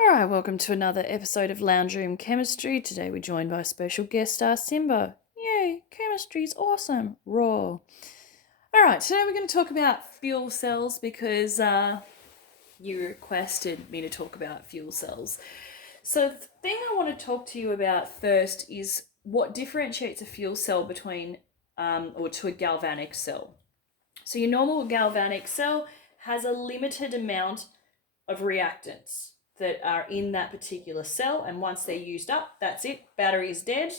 All right, welcome to another episode of Lounge Room Chemistry. Today we're joined by special guest star Simba. Yay, chemistry's awesome. Raw. All right, today we're going to talk about fuel cells because you requested me to talk about fuel cells. So the thing I want to talk to you about first is what differentiates a fuel cell between or to a galvanic cell. So your normal galvanic cell has a limited amount of reactants that are in that particular cell, and once they're used up, that's it. Battery is dead.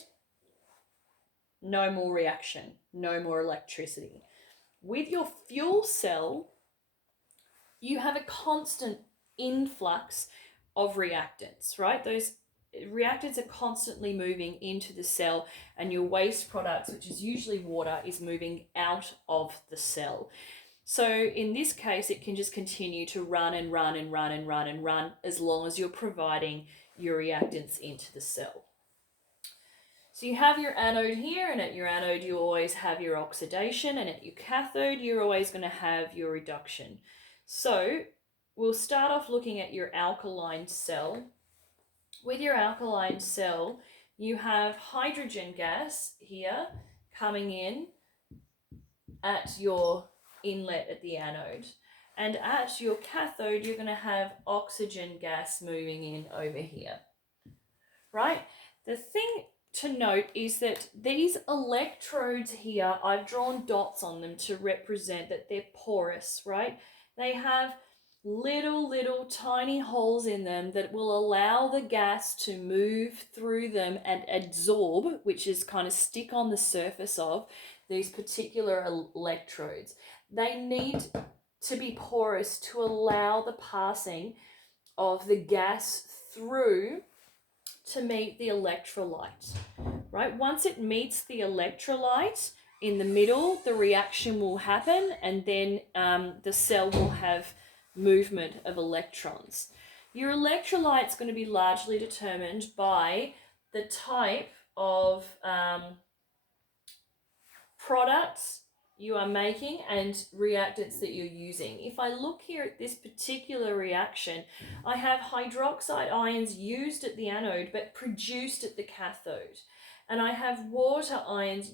No more reaction, no more electricity. With your fuel cell, you have a constant influx of reactants, right? Those reactants are constantly moving into the cell, and your waste products, which is usually water, is moving out of the cell. So in this case, it can just continue to run and run and run and run and run as long as you're providing your reactants into the cell. So you have your anode here, and at your anode you always have your oxidation, and at your cathode you're always going to have your reduction. So we'll start off looking at your alkaline cell. With your alkaline cell, you have hydrogen gas here coming in at your inlet at the anode, and at your cathode you're going to have oxygen gas moving in over here, right? The thing to note is that these electrodes here, I've drawn dots on them to represent that they're porous, right? They have little tiny holes in them that will allow the gas to move through them and absorb, which is kind of stick on the surface of these particular electrodes. They need to be porous to allow the passing of the gas through to meet the electrolyte, right? Once it meets the electrolyte in the middle, the reaction will happen, and then the cell will have movement of electrons. Your electrolyte is going to be largely determined by the type of products you are making and reactants that you're using. If I look here at this particular reaction, I have hydroxide ions used at the anode but produced at the cathode. And I have water ions,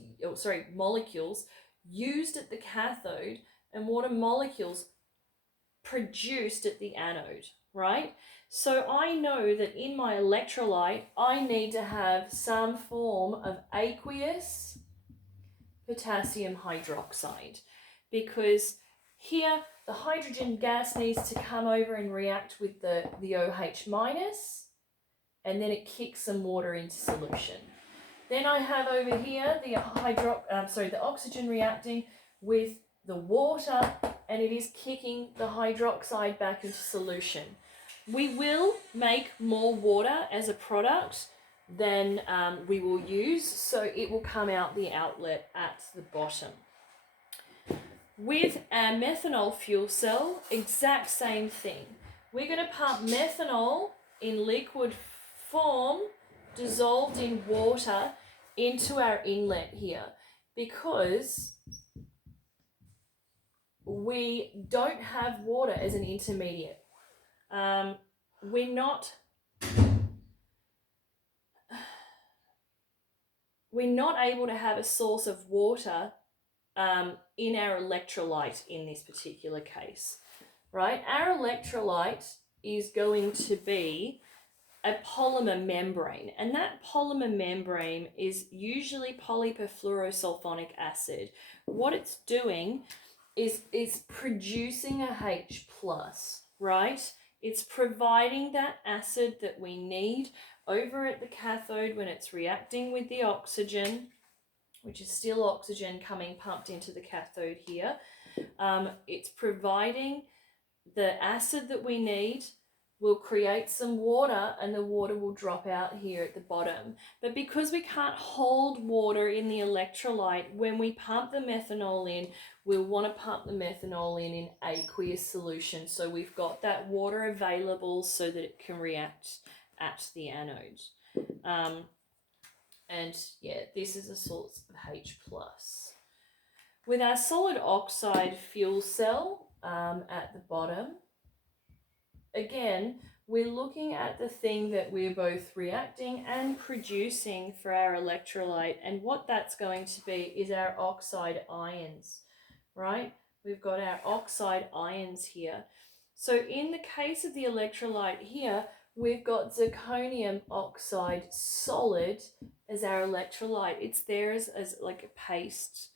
molecules used at the cathode and water molecules produced at the anode, right? So I know that in my electrolyte, I need to have some form of aqueous potassium hydroxide, because here the hydrogen gas needs to come over and react with the OH minus, and then it kicks some water into solution. Then I have over here the oxygen reacting with the water, and it is kicking the hydroxide back into solution. We will make more water as a product than we will use, so it will come out the outlet at the bottom. With our methanol fuel cell, exact same thing. We're going to pump methanol in liquid form, dissolved in water, into our inlet here, because we don't have water as an intermediate. We're not able to have a source of water in our electrolyte in this particular case, right? Our electrolyte is going to be a polymer membrane, and that polymer membrane is usually polyperfluorosulfonic acid. What it's doing is it's producing a H plus, right? It's providing that acid that we need over at the cathode when it's reacting with the oxygen, which is still oxygen coming pumped into the cathode here. It's providing the acid that we need. We'll create some water, and the water will drop out here at the bottom. But because we can't hold water in the electrolyte, when we pump the methanol in, we'll want to pump the methanol in aqueous solution, so we've got that water available so that it can react at the anode. And yeah, this is a source of H plus. With our solid oxide fuel cell at the bottom, again, we're looking at the thing that we're both reacting and producing for our electrolyte. And what that's going to be is our oxide ions, right? We've got our oxide ions here. So in the case of the electrolyte here, we've got zirconium oxide solid as our electrolyte. It's there as like a paste.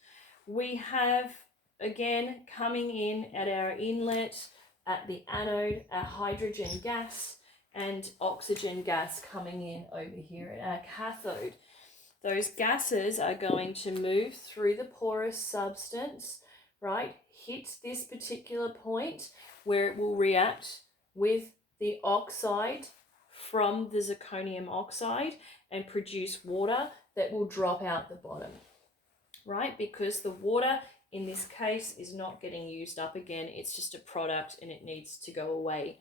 We have, again, coming in at our inlet, at the anode, our hydrogen gas and oxygen gas coming in over here at our cathode. Those gases are going to move through the porous substance, right? Hit this particular point where it will react with the oxide from the zirconium oxide and produce water that will drop out the bottom, right? Because the water in this case is not getting used up again. It's just a product and it needs to go away.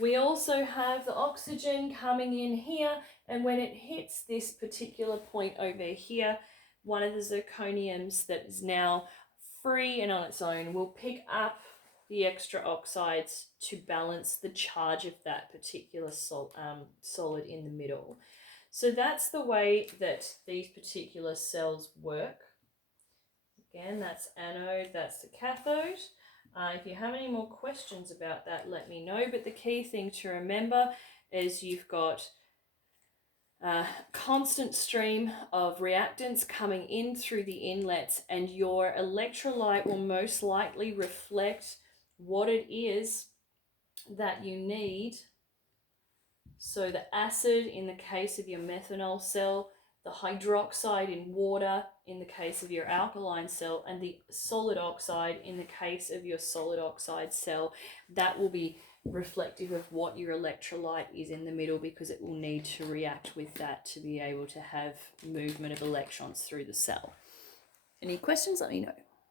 We also have the oxygen coming in here, and when it hits this particular point over here, one of the zirconiums that is now free and on its own will pick up the extra oxides to balance the charge of that particular solid in the middle. So that's the way that these particular cells work. Again, that's anode, that's the cathode. If you have any more questions about that, let me know. But the key thing to remember is you've got a constant stream of reactants coming in through the inlets, and your electrolyte will most likely reflect what it is that you need. So the acid in the case of your methanol cell, the hydroxide in water in the case of your alkaline cell, and the solid oxide in the case of your solid oxide cell, that will be reflective of what your electrolyte is in the middle, because it will need to react with that to be able to have movement of electrons through the cell. Any questions? Let me know.